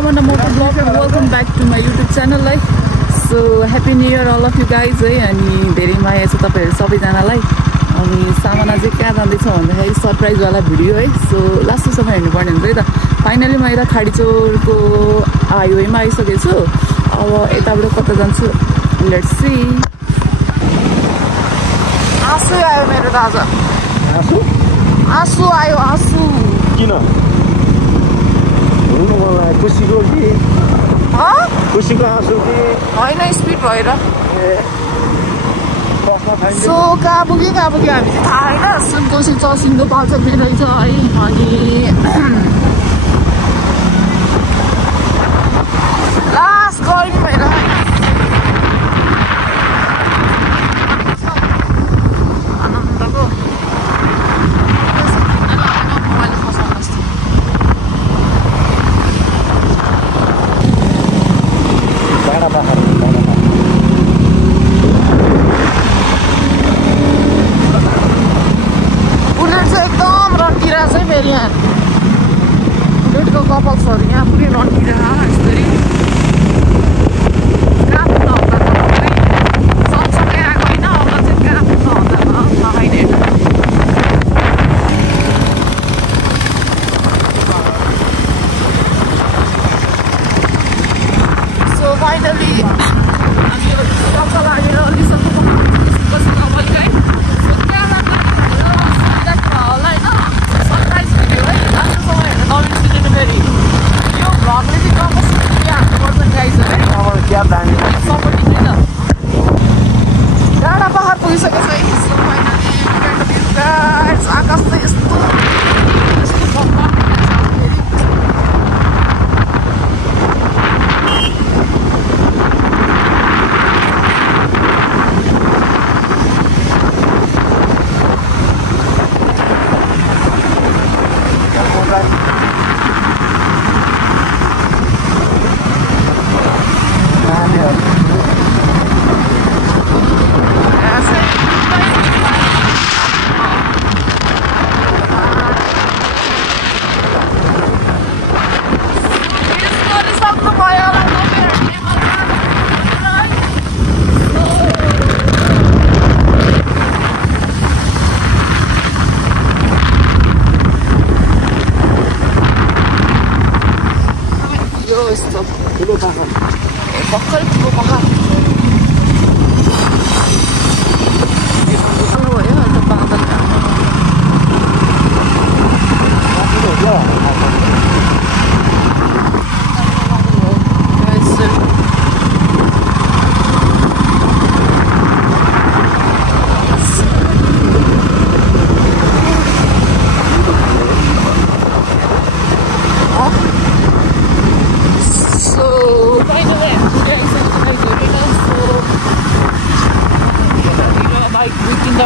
सामना moto blog welcome back to my YouTube channel है। So happy new year all of you guys है। अनि धेरै माया छ तपाईँहरू सबैजनालाई। अनि सामना चाहिँ कहाँ जाँदैछ भन्दाखेरि सरप्राइजवाला भिडियो है। सो लास्टसम्म हेर्नुपर्ने हुन्छ है त। फाइनली म यता खाडीचोरको हाइवेमा आइसकेको छु। अब यताबाट कता जान्छु लेट्स सी। आँसु आयो मेरो दाजु, आँसु आयो आँसु। किन खुसीको कि खुसीको आँसु कि होइन स्पिड भएर। सो कहाँ पुग्यो हामी चाहिँ थाहा होइन। सुनकोशी चौसिङ्गो पाल्छ रहेछ है। अनि लास्ट गयौँ भएर आनन्दको बुलेटको कपल्सहरू यहाँ पुरै रन्किरहेको यसरी कहाँ पुग्न होला सँगसँगै आएको होइन। अब चाहिँ कहाँ पुग्न होला थाहा छैन। सो फाइनली टक्क लागेर अलिसक्यो है। डाँडा पहाड पुगिसकेको छ है। आकाश त यस्तो ठुलो पाखा भर्खर ठुलो पाखा भयो अन्त बादल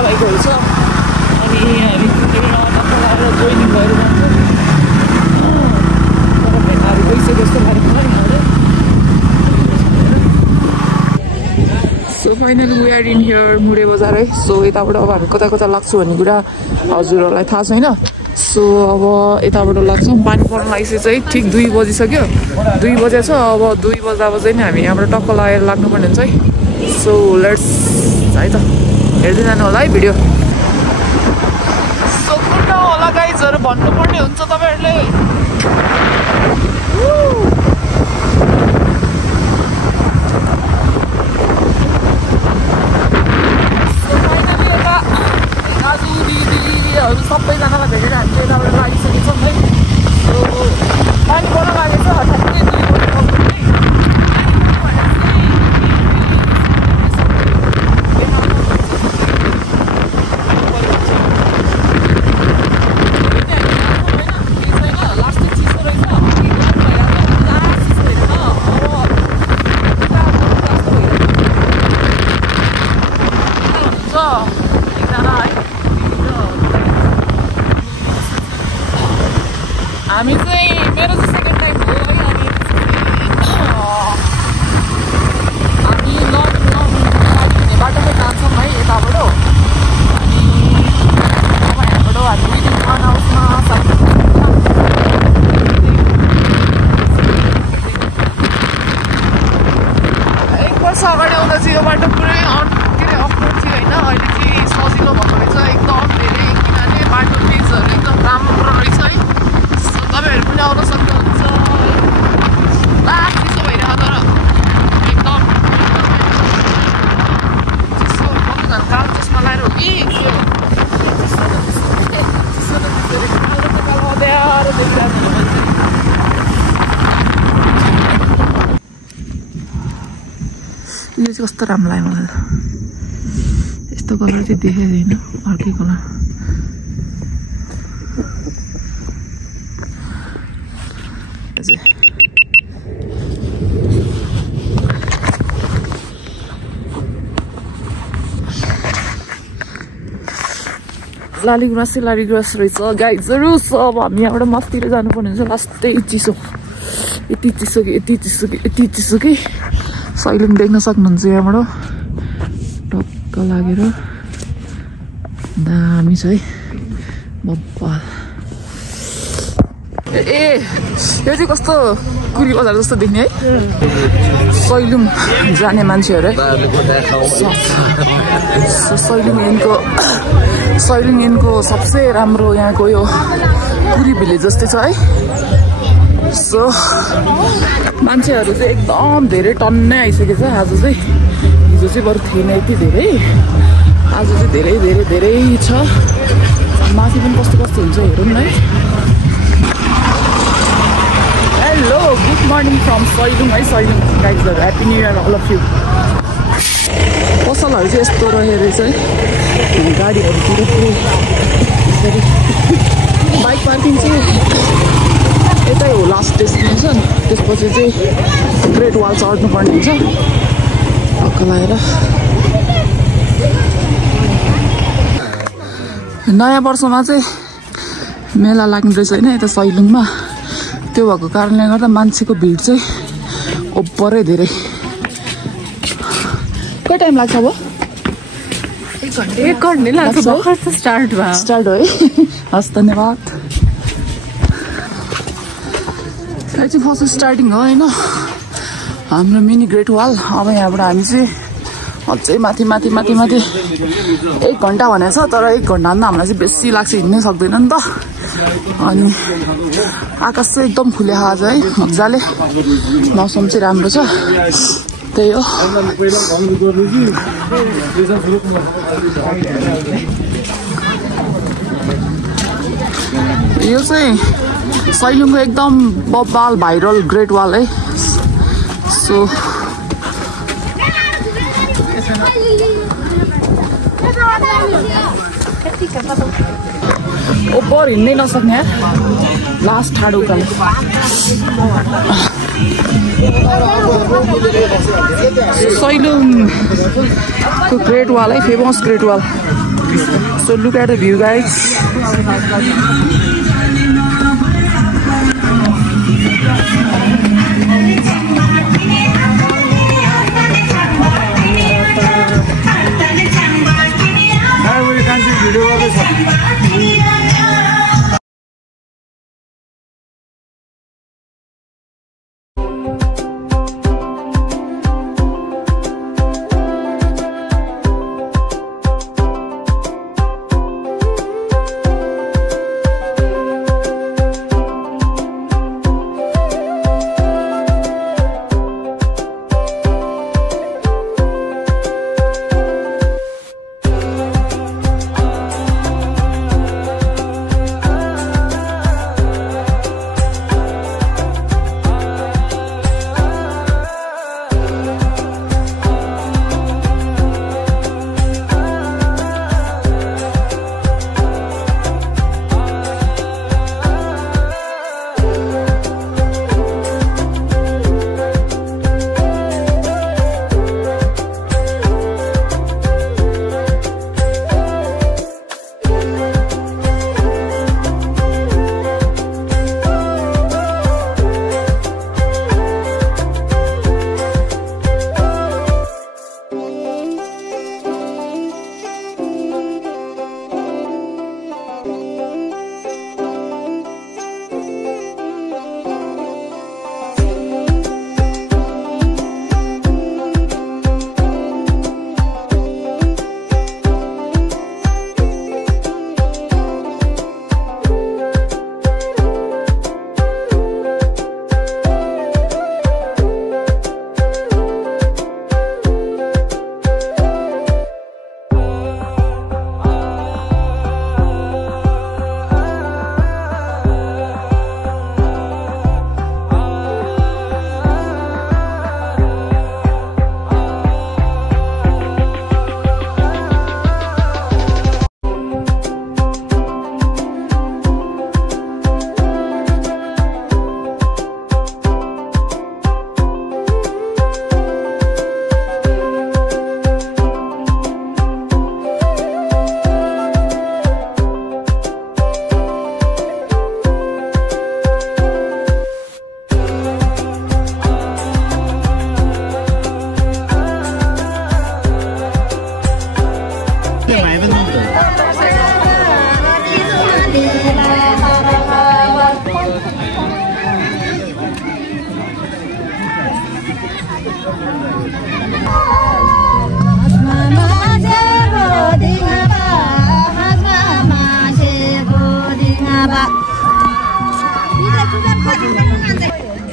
भइगएको छ। अनि हामी जोइनिङ भएर जान्छौँ। तर भेटाहरू गइसक्यो जस्तो लागेको छ नि। So finally we are in here Mude बजार है। सो यताबाट अब हामी कता कता लाग्छु भन्ने कुरा हजुरहरूलाई थाहा छैन। सो अब यताबाट लाग्छौँ। पानी पर्न लागिसकेको है। ठिक 2 बजिसक्यो। 2 बजेछ। अब 2 बज्दा नि हामी यहाँबाट टक्क लगाएर लाग्नुपर्ने हुन्छ है। सो लेट्स है त हेर्दै जानु होला है भिडियो। सो कुन होला गाइजहरू भन्नुपर्ने हुन्छ तपाईँहरूले। दाजु दिदीहरू सबैजनालाई भेटेर हामी यताबाट लागिसकेको छौँ है। सो पानी पर्न लागेको छ। ठ्याक्कै 2 हामी चाहिँ मेरो चाहिँ सेकेन्ड टाइम हो है। हामी लज हुने बाटोमै जान्छौँ है यताबाट। अनि यहाँबाट हामी फार्म हाउसमा चाहिँ कस्तो राम्रो लाग्यो मलाई त यस्तो कलर चाहिँ देखेको छैन अर्कै कलर लालीगुराँस रहेछ गाइजहरू सब हामी यहाँबाट मस्तिर जानुपर्ने हुन्छ लास्टै चिसो यति चिसो कि सैलुङ देख्न सक्नुहुन्छ यहाँबाट टक्क लागेर दामी छ है बब्बल ए यो चाहिँ कस्तो कुरी बजार जस्तो देख्ने है सैलुङ जाने मान्छेहरू है सैलुङ ऐनको सबसे राम्रो यहाँको यो पुरी भिलेज जस्तै छ है सो मान्छेहरू चाहिँ एकदम धेरै टन्नै आइसकेको छ आज चाहिँ हिजो चाहिँ बरु थिएन यति धेरै आज चाहिँ धेरै छ माथि पनि कस्तो हुन्छ हेरौँ न है hello good morning from Sailung है सैलुङ गाइजहरू happy new year all of you पसलहरू चाहिँ यस्तो रहेछ है गाडीहरूतिर बाइक पार्किङ चाहिँ यतै हो लास्ट डेस्टिनेसन त्यसपछि चाहिँ ग्रेट वाल चढ्नुपर्ने हुन्छ टक्क लगाएर नयाँ वर्षमा चाहिँ मेला लाग्ने रहेछ होइन यता सैलुङमा त्यो भएको कारणले गर्दा मान्छेको भिड चाहिँ ओभरै धेरै कति टाइम लाग्छ अब 1 घन्टा लाग्छ भर्खर त स्टार्ट भयो है हस् धन्यवाद यो चाहिँ फर्स्ट स्टार्टिङ हो होइन हाम्रो मिनी ग्रेट वाल अब यहाँबाट हामी चाहिँ अझै माथि 1 घन्टा भनेको छ तर 1 घन्टा भन्दा हामीलाई चाहिँ बेसी लाग्छ हिँड्नै सक्दैन नि त अनि आकाश चाहिँ एकदम खुले आज है मजाले मौसम चाहिँ राम्रो छ त्यही हो यो चाहिँ सैलुङको एकदम बब्बाल भाइरल ग्रेट वाल है सो ओपर हिँड्नै नसक्ने लास्ट ठाडो उकालो सैलुङको ग्रेट वाल है famous great wall so look at the view guys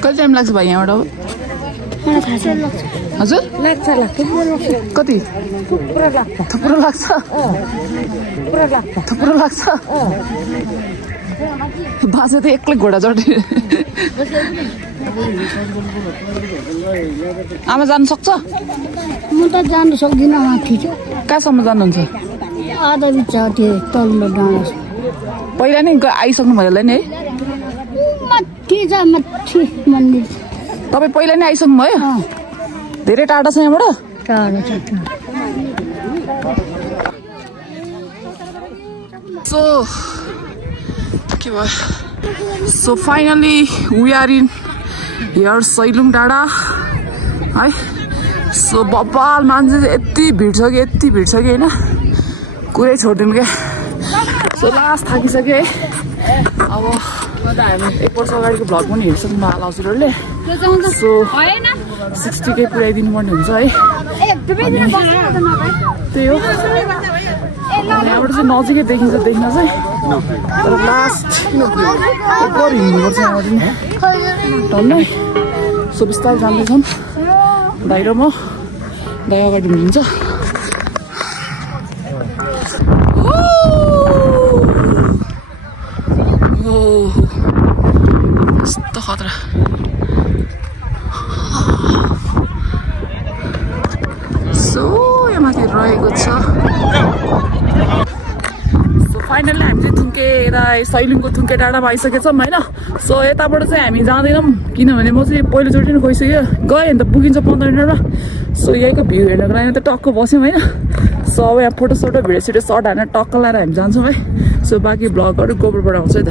कति टाइम लाग्छ भाइ यहाँबाट? हजुर कति थुप्रो लाग्छ बाँचे त एक्लै घोडा चढ्ने आमा जानु सक्छ? म त जानु सक्दिनँ माथि कहाँसम्म जानुहुन्छ? आधा बिचा त्यो तल्लो डाँडा पहिला नै आइसक्नु भयो होला नि है? माथि मन्दिर तपाईँ पहिला नै आइसक्नु भयो? धेरै टाढा छ यहाँबाट? टाढो छ। So finally we are in here Sailung डाँडा है। सो बब्बाल मान्छे यति भिड छ कि होइन कुरै छोडिदिउँ क्या। सो लास्ट थाकिसक्यो है। अब हामी एक वर्ष अगाडिको भ्लग पनि हेर्छौँ होला हजुरहरूले। सो 60K पुऱ्याइदिनु पर्ने हुन्छ है। त्यही हो यहाँबाट चाहिँ नजिकै देखिन्छ देख्न चाहिँ तर लास्ट ऊपर हिँड्नुपर्छ यहाँबाट नि डल्लै। सो बिस्तारै जाँदैछौँ दाइ र म। दाइ अगाडि हिँड्नुहुन्छ। यस्तो खतरा सो यहाँ माथि रहेको छ। सो फाइनल्ली हामी चाहिँ थुङ्के यता सैलुङको थुङ्के डाँडामा आइसकेछौँ होइन। सो यताबाट चाहिँ हामी जाँदैनौँ किनभने म चाहिँ पहिलोचोटि नै गइसक्यो गएँ अन्त पुगिन्छ 15 मिनटमा। सो यहीँको भ्यू हेर्नको लागि त टक्क बस्यौँ होइन। सो अब यहाँ फोटोसोटो भिडियो सिडियो सर्ट हानेर टक्क लगाएर हामी जान्छौँ है। सो बाँकी भ्लगहरू गोबरबाट आउँछ है त।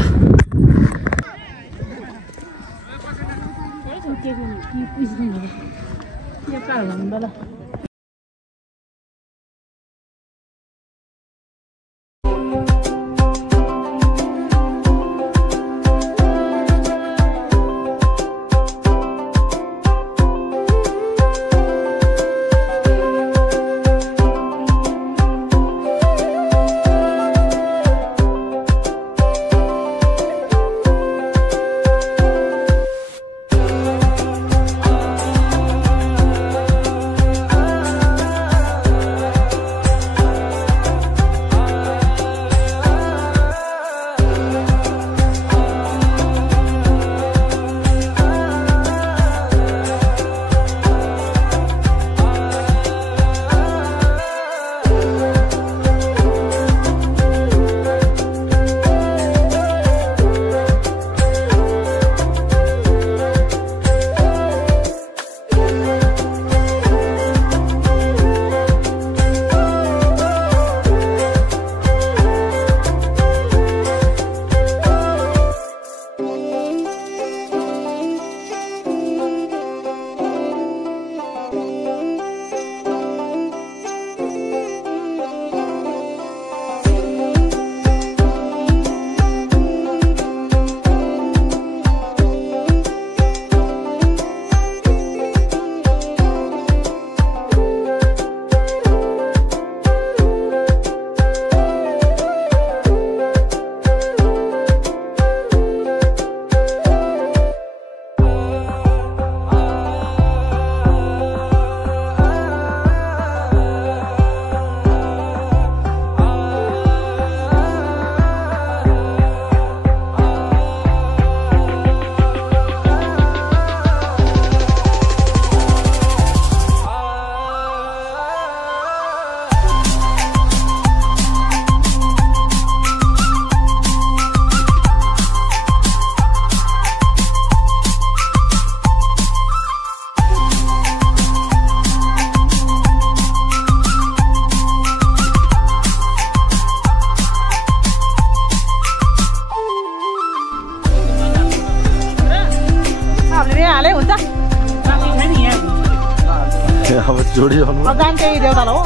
अब जोडिरहनु जान्छ यही देउता हो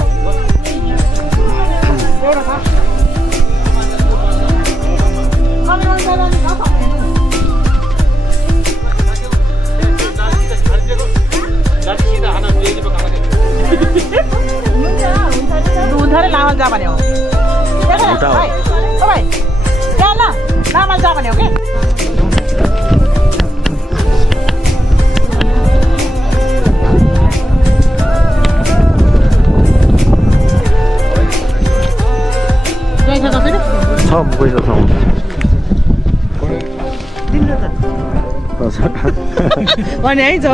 एउटा छ भने है छ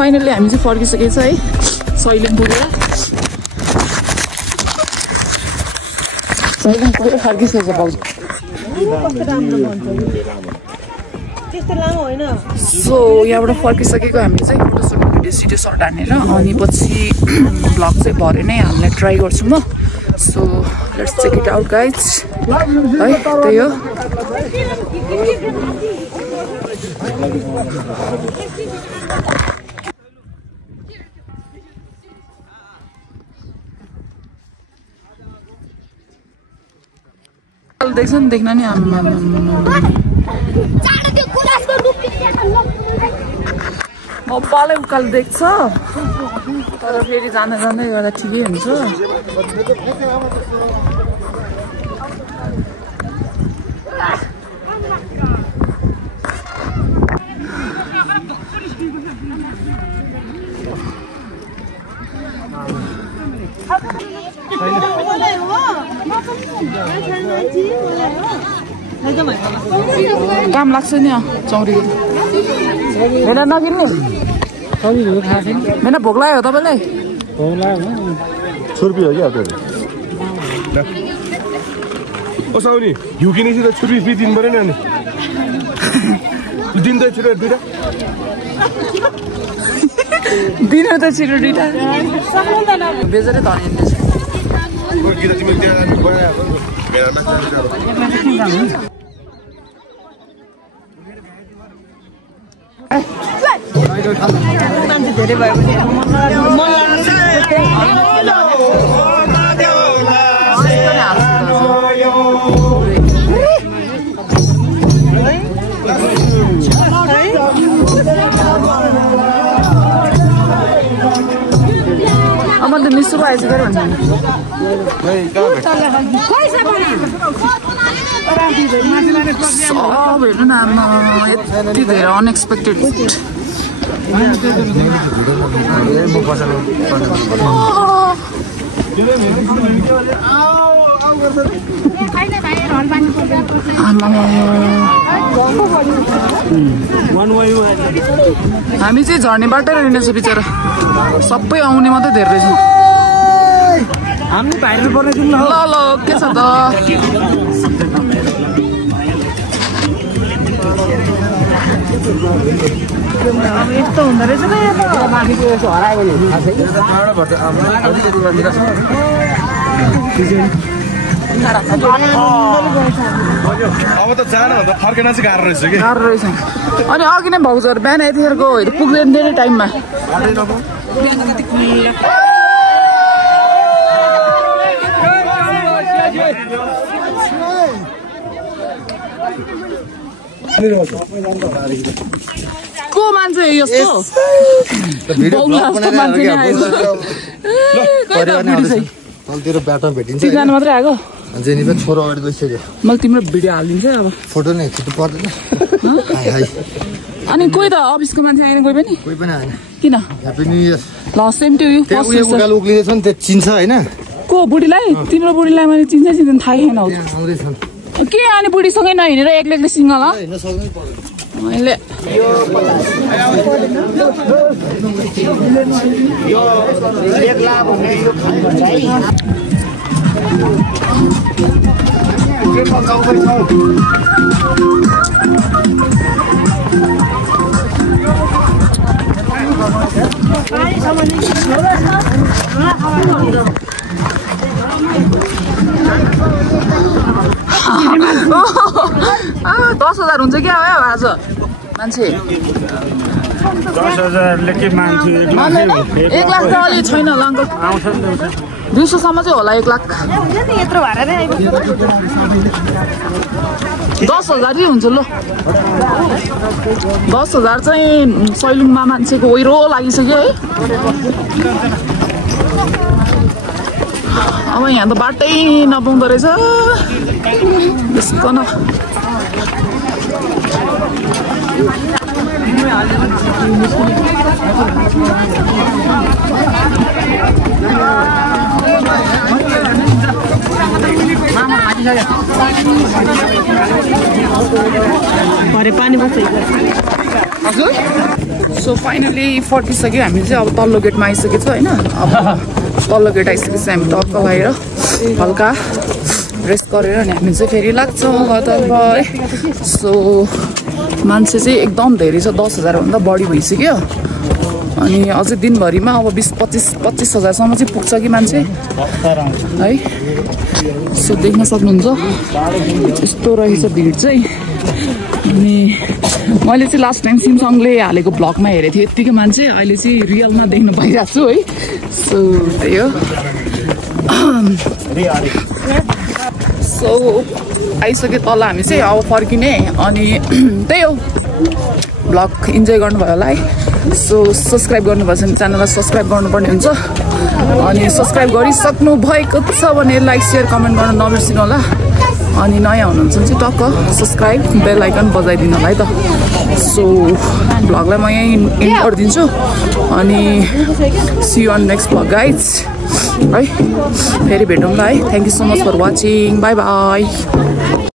फाइनली हामी चाहिँ फर्किसकेको छ है सैलुङ पुगेर सैलुङ पुगेर फर्किसकेको छ भाउजू सो यहाँबाट फर्किसकेको हामी चाहिँ फोटो सुट भिडियो सिडियो सर्ट हानेर अनि पछि भ्लग चाहिँ भरे नै हाल्ने ट्राई गर्छु म so let's check it out guys है त्यही हो देख्छ नि देख्न नि मब्बाले उकालो देख्छ तर फेरि जाँदा जाँदै गर्दा ठिकै हुन्छ काम लाग्छ नि चौरीको हेर नकिन्ने होइन भोक लाग्यो तपाईँलाई छुर्पी हो क्या ओ साउनी हिउँ किनेपछि त छुर्पी फी दिनु पऱ्यो नि अनि दिनु त छिटो दुइटा दिनु त छिटो दुइटा बेचेरै धनिन्छ मान्छे धेरै भयो भने अब त मिसुको आएछ गएर भन्छ सब हेर्नु न आमा यति धेरै अनएक्सपेक्टेड हामी चाहिँ झर्ने बाटो रहेनछ बिचरा सबै आउने मात्रै धेरै रहेछ हामी भाइरल पर्ने छौँ ल ल के छ त यस्तो हुँदो रहेछ त माथिको यसो हराएको अब त जान भन्दा फर्केन चाहिँ गाह्रो रहेछ कि गाह्रो रहेछ अनि अघि नै भाउजूहरू बिहान यतिखेरको पुग्दैन धेरै टाइममा को मान्छे यस्तो बाटोमा भेटिन्छ जानु मात्रै आएको जेनी पनि छोरो अगाडि गइसक्यो मैले तिम्रो भिडियो हालिदिन्छ अब फोटो नै खिच्नु पर्दैन अनि कोही त अफिसको मान्छे आएन कोही पनि आएन किन ह्याप्पी न्यू इयर ल सेम टु यु उकालो उक्लिँदैछ नि त्यो चिन्छ होइन को बुढीलाई तिम्रो बुढीलाई मैले चिन्छ थाहै छैन आउँदैछन् के अनि बुढीसँगै नहिँडेर एक्लै एक्लै सिङ्गल मैले $10,000 हुन्छ क्या हो आज मान्छे 10,000ले के मान्छे 1 लाख त अलि छैन होला अङ्कल 200 सम्म चाहिँ होला 1 लाख 10,000 हुन्छ ल 10,000 चाहिँ सैलुङमा मान्छेको ओइरो लागिसक्यो है अब यहाँ त बाटै नपाउँदो रहेछ त्यस्तो न पानी बस्छ हजुर सो फाइनली फर्किसक्यो हामी चाहिँ अब तल्लो गेटमा आइसकेको छ होइन अब तल्लो गेट आइसकेपछि हामी टक्क भएर हल्का रेस्ट गरेर अनि हामी चाहिँ फेरि लाग्छौँ घरतर्फ सो मान्छे चाहिँ एकदम धेरै छ 10,000 भन्दा बढी भइसक्यो अनि अझै दिनभरिमा अब 20-25,000 चाहिँ पुग्छ कि मान्छे है सो देख्न सक्नुहुन्छ यस्तो रहेछ भिड चाहिँ अनि मैले चाहिँ लास्ट टाइम सिमसङले हालेको ब्लगमा हेरेको थिएँ यत्तिकै मान्छे अहिले चाहिँ रियलमा देख्न पाइरहेको छु है सो त्यही हो सो आइसक्यो तल हामी चाहिँ अब फर्किने अनि त्यही हो ब्लग इन्जोय गर्नुभयो होला है सो सब्सक्राइब गर्नुपर्छ भने च्यानललाई सब्सक्राइब गर्नुपर्ने हुन्छ अनि सब्सक्राइब गरिसक्नु भएको छ भने लाइक सेयर कमेन्ट गर्न नबिर्सिनु होला अनि नयाँ हुनुहुन्छ भने चाहिँ टक्क सब्सक्राइब बेल आइकन बजाइदिनु होला है त सो ब्लगलाई म यहीँ इन्ड गरिदिन्छु अनि see you on next vlog guys है फेरि भेटौँला है thank you so much for watching bye by